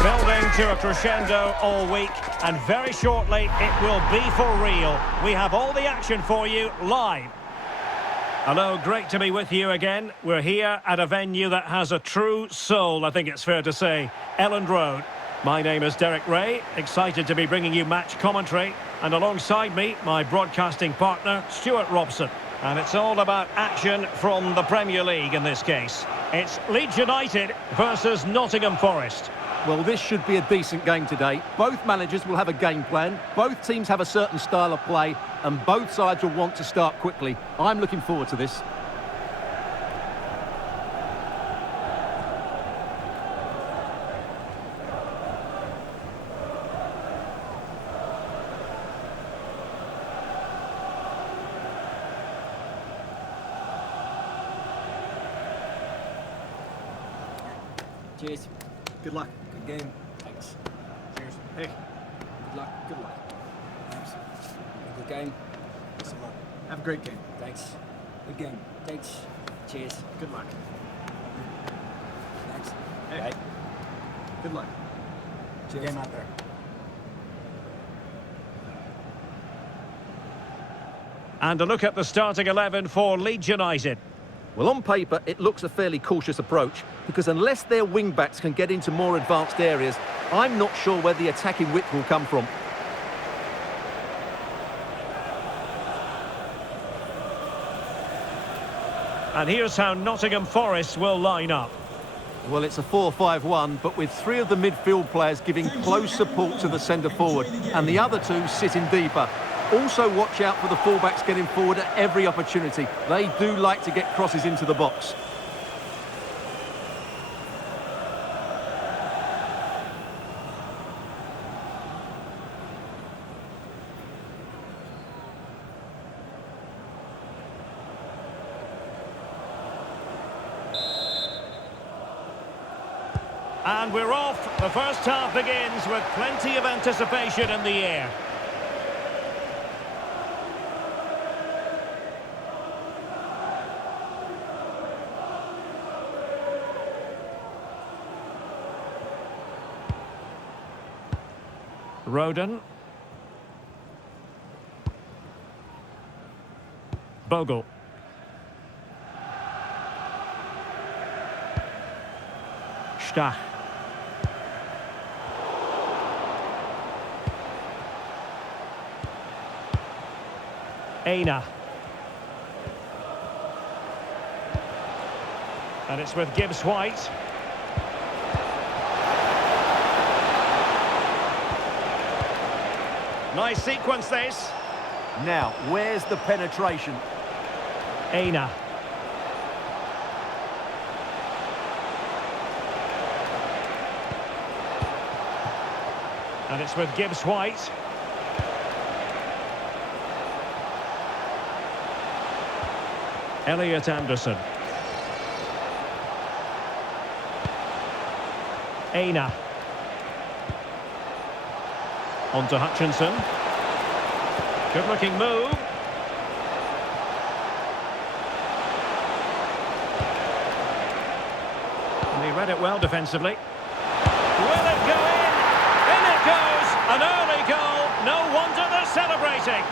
Building to a crescendo all week, and very shortly it will be for real. We have all the action for you live. Hello, great to be with you again. We're here at a venue that has a true soul, I think it's fair to say, Elland Road. My name is Derek Ray, excited to be bringing you match commentary, and alongside me, my broadcasting partner, Stuart Robson. And it's all about action from the Premier League in this case. It's Leeds United versus Nottingham Forest. Well, this should be a decent game today. Both managers will have a game plan, both teams have a certain style of play, and both sides will want to start quickly. I'm looking forward to this. Cheers. Good luck. Good game. Thanks. Cheers. Hey. Good luck. Good luck. Thanks. Good game. Thanks a lot. Have a great game. Thanks. Good game. Thanks. Cheers. Good luck. Thanks. Hey. Right. Good luck. Cheers. Game out there. And a look at the starting 11 for Leeds United. Well, on paper, it looks a fairly cautious approach, because unless their wing-backs can get into more advanced areas, I'm not sure where the attacking width will come from. And here's how Nottingham Forest will line up. Well, it's a 4-5-1, but with three of the midfield players giving close support to the centre-forward, and the other two sitting deeper. Also watch out for the fullbacks getting forward at every opportunity. They do like to get crosses into the box. And we're off. The first half begins with plenty of anticipation in the air. Roden. Bogle. Stach. Aina. And it's with Gibbs-White. Nice sequence this. Now, where's the penetration? Aina. And it's with Gibbs-White. Elliot Anderson. Aina. On to Hutchinson. Good-looking move. And he read it well defensively. Will it go in? In it goes! An early goal. No wonder they're celebrating.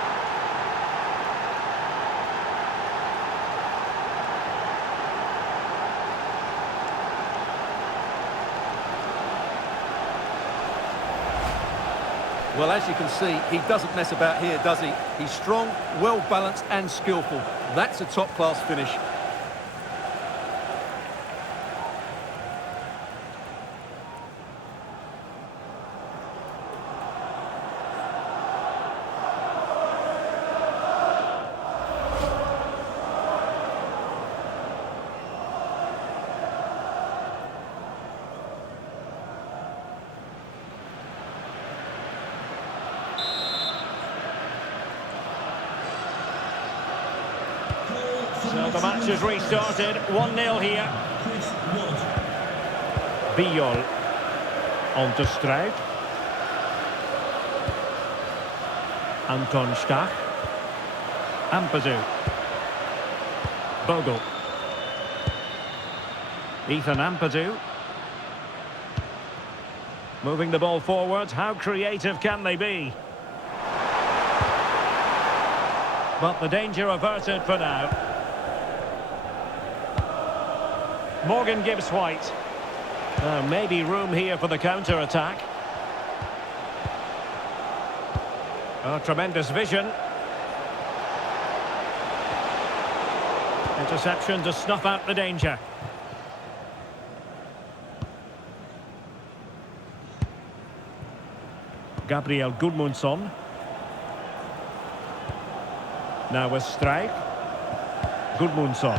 Well, as you can see, he doesn't mess about here, does he? He's strong, well-balanced and skillful. That's a top-class finish. So the match has restarted, 1-0 here. Biol on to Struik. Anton Stach. Ampadu. Bogle. Ethan Ampadu. Moving the ball forward, how creative can they be? But the danger averted for now. Morgan Gibbs White. Maybe room here for the counter-attack. Oh, tremendous vision. Interception to snuff out the danger. Gabriel Gudmundsson. Now with Strijk. Gudmundsson.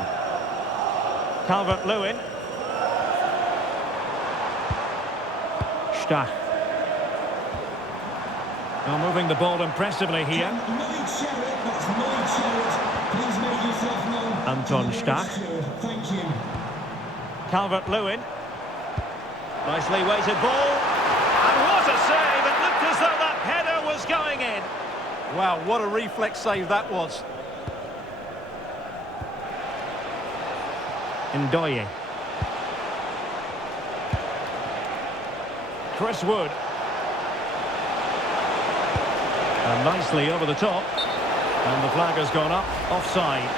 Calvert-Lewin. Stach. Well, moving the ball impressively here. Anton Stach. Calvert-Lewin. Nicely weighted ball. And what a save! It looked as though that header was going in. Wow, what a reflex save that was. Ndoye. Chris Wood. And nicely over the top. And the flag has gone up, offside.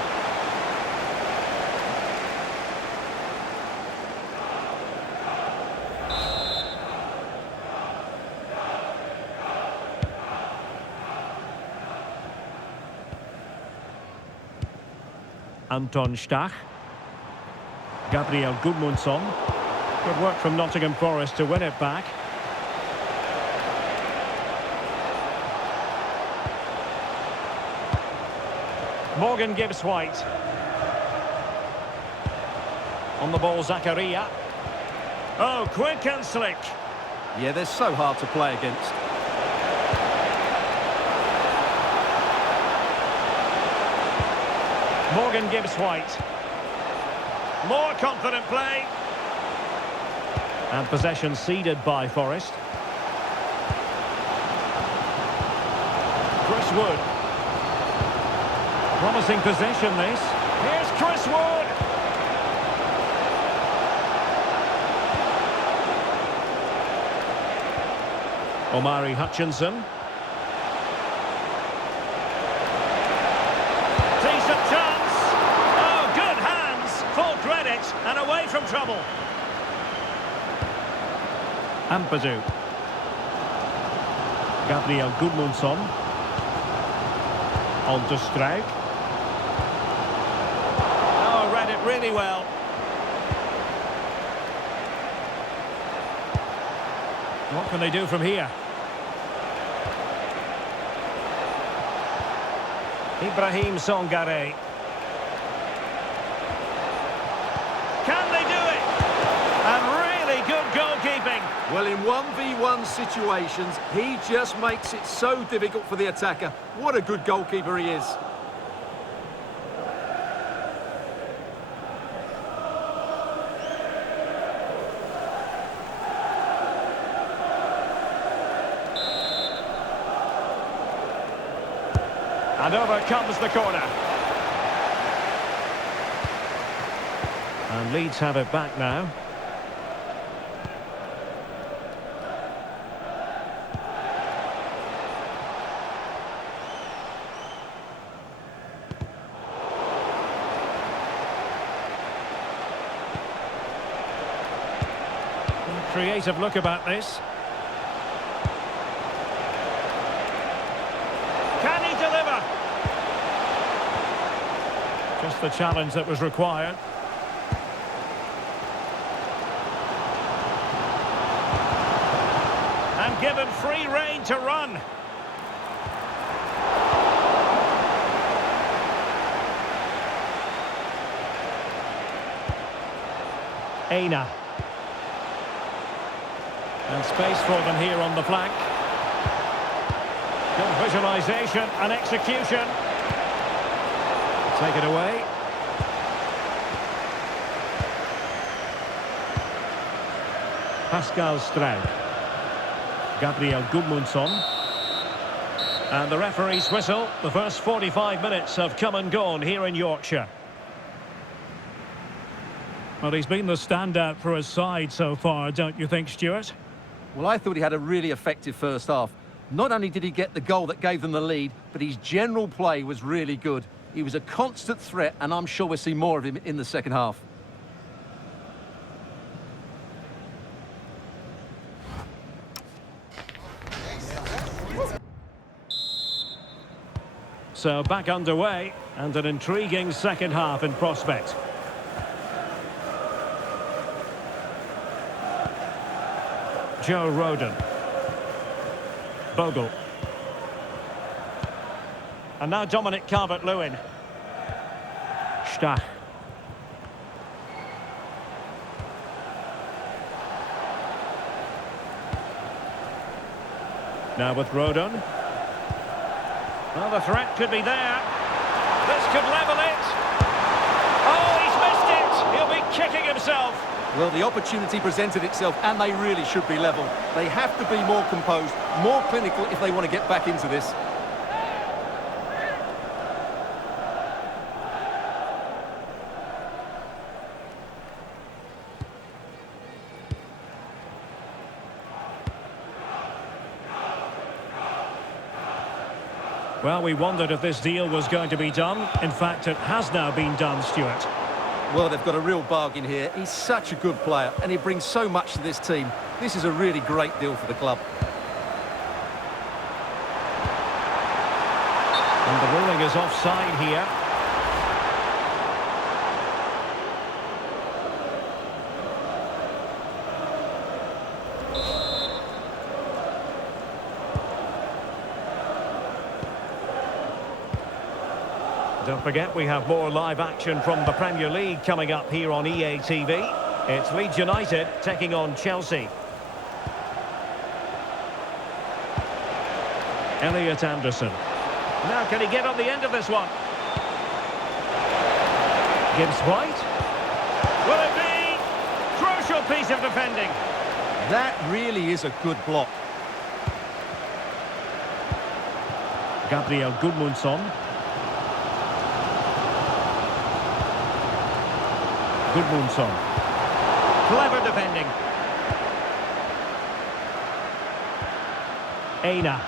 Anton Stach. Gabriel Gudmundsson. Good work from Nottingham Forest to win it back. Morgan Gibbs White. On the ball, Zakaria. Oh, quick and slick. Yeah, they're so hard to play against. Morgan Gibbs White. More confident play. And possession ceded by Forest. Chris Wood. Promising possession this. Here's Chris Wood. Omari Hutchinson. Decent chance. Oh, good hands. Full credit and away from trouble. Ampadu. Gabriel Gudmundsson. On to Strijk. Oh, read it really well. What can they do from here? Ibrahim Songare. Can they do it? And really good goalkeeping. Well, in 1v1 situations, he just makes it so difficult for the attacker. What a good goalkeeper he is. And over comes the corner. And Leeds have it back now. Creative look about this. Can he deliver? Just the challenge that was required. And given free rein to run. Aina. And space for them here on the flank. Good visualisation and execution. Take it away. Pascal Strijk. Gabriel Gudmundsson. And the referee's whistle. The first 45 minutes have come and gone here in Yorkshire. Well, he's been the standout for his side so far, don't you think, Stuart? Well, I thought he had a really effective first half. Not only did he get the goal that gave them the lead, but his general play was really good. He was a constant threat, and I'm sure we'll see more of him in the second half. So back underway, and an intriguing second half in prospect. Joe Rodon. Bogle. And now Dominic Calvert-Lewin. Stach. Now with Rodon. Well, the threat could be there. This could level it. Oh, he's missed it. He'll be kicking himself. Well, the opportunity presented itself, and they really should be level. They have to be more composed, more clinical if they want to get back into this. Well, we wondered if this deal was going to be done. In fact, it has now been done, Stuart. Well, they've got a real bargain here. He's such a good player, and he brings so much to this team. This is a really great deal for the club. And the ruling is offside here. Don't forget, we have more live action from the Premier League coming up here on EA TV. It's Leeds United taking on Chelsea. Elliot Anderson. Now, can he get on the end of this one? Gibbs White. Will it be? Crucial piece of defending. That really is a good block. Gabriel Gudmundsson. Gudmundsson. Clever defending. Aina.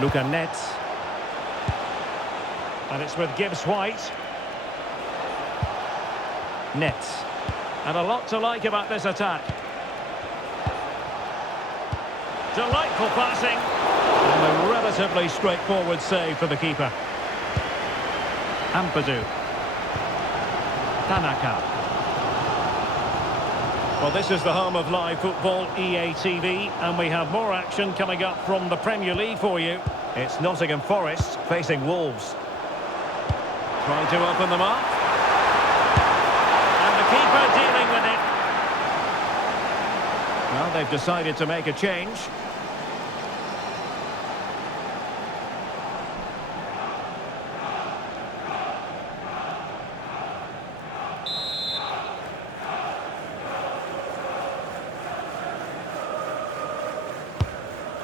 Luka Netz. And it's with Gibbs White. Netz. And a lot to like about this attack. Delightful passing. And a relatively straightforward save for the keeper. Ampadu. Tanaka. Well, this is the home of live football, EA TV, and we have more action coming up from the Premier League for you. It's Nottingham Forest facing Wolves. Trying to open them up. And the keeper dealing with it. Well, they've decided to make a change.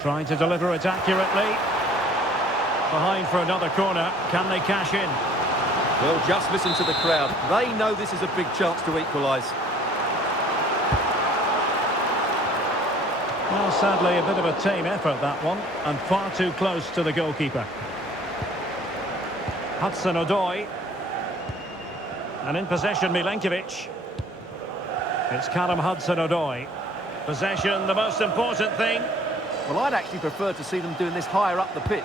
Trying to deliver it accurately. Behind for another corner. Can they cash in? Well, just listen to the crowd. They know this is a big chance to equalise. Well, sadly, a bit of a tame effort, that one. And far too close to the goalkeeper. Hudson-Odoi. And in possession, Milenkovic. It's Callum Hudson-Odoi. Possession, the most important thing. Well, I'd actually prefer to see them doing this higher up the pitch.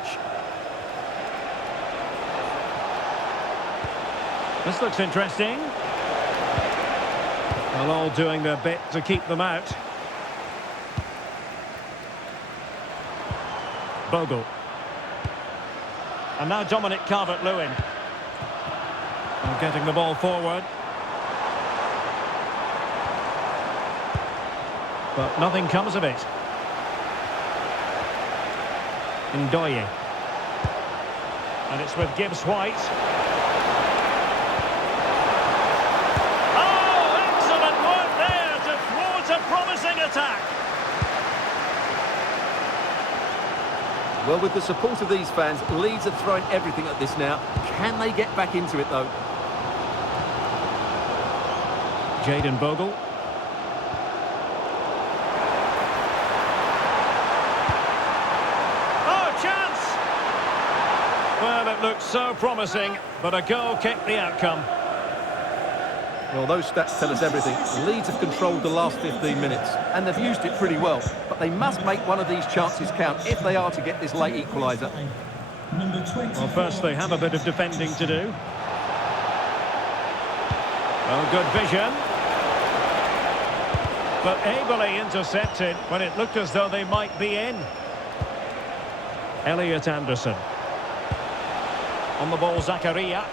This looks interesting. Well, all doing their bit to keep them out. Bogle. And now Dominic Calvert-Lewin. And getting the ball forward. But nothing comes of it. Ndoye. And it's with Gibbs White. Oh, excellent work there to thwart a promising attack. Well, with the support of these fans, Leeds are throwing everything at this now. Can they get back into it, though? Jayden Bogle. Oh, chance! Well, it looked so promising, but a goal kicked the outcome. Well, those stats tell us everything. Leeds have controlled the last 15 minutes, and they've used it pretty well. But they must make one of these chances count if they are to get this late equaliser. Well, first they have a bit of defending to do. Oh, good vision. But ably intercepted when it looked as though they might be in. Elliot Anderson. On the ball, Zakaria.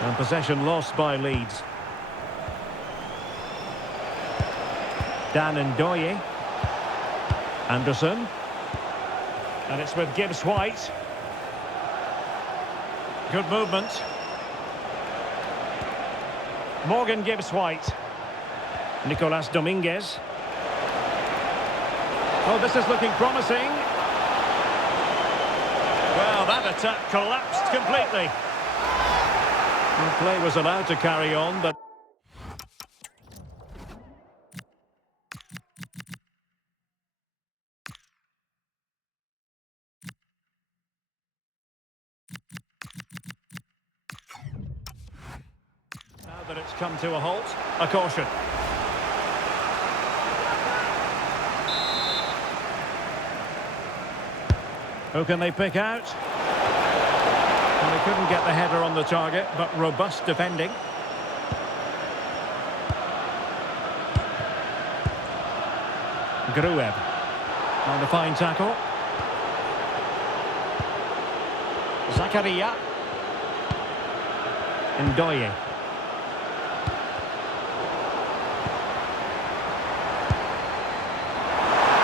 And possession lost by Leeds. Dan Ndoye. Anderson. And it's with Gibbs-White. Good movement. Morgan Gibbs-White. Nicolas Dominguez. Oh, this is looking promising. Well, that attack collapsed completely. The play was allowed to carry on, but... Now that it's come to a halt, a caution. Who can they pick out? Well, they couldn't get the header on the target, but robust defending. Grueb. And a fine tackle. Zakaria. Ndoye.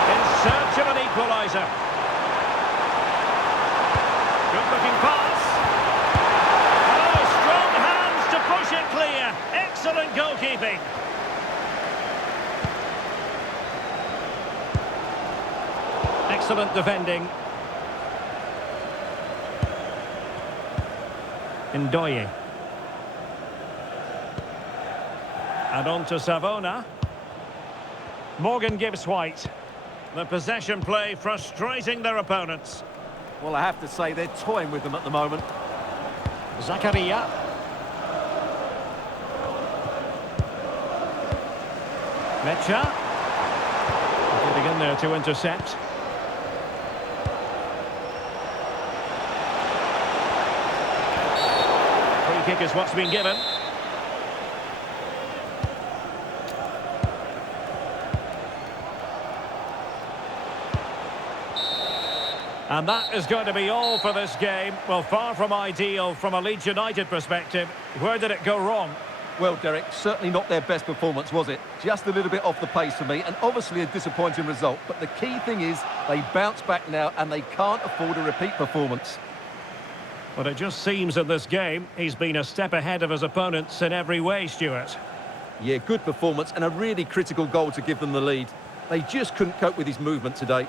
In search of an equaliser. Good-looking pass. Oh, strong hands to push it clear. Excellent goalkeeping. Excellent defending. Ndoye. And on to Savona. Morgan Gibbs-White. The possession play frustrating their opponents. Well, I have to say, they're toying with them at the moment. Zakaria. Mecha. Getting in there to intercept. Free kick is what's been given. And that is going to be all for this game. Well, far from ideal from a Leeds United perspective. Where did it go wrong? Well, Derek, certainly not their best performance, was it? Just a little bit off the pace for me, and obviously a disappointing result. But the key thing is they bounce back now, and they can't afford a repeat performance. But it just seems in this game, he's been a step ahead of his opponents in every way, Stuart. Yeah, good performance and a really critical goal to give them the lead. They just couldn't cope with his movement today.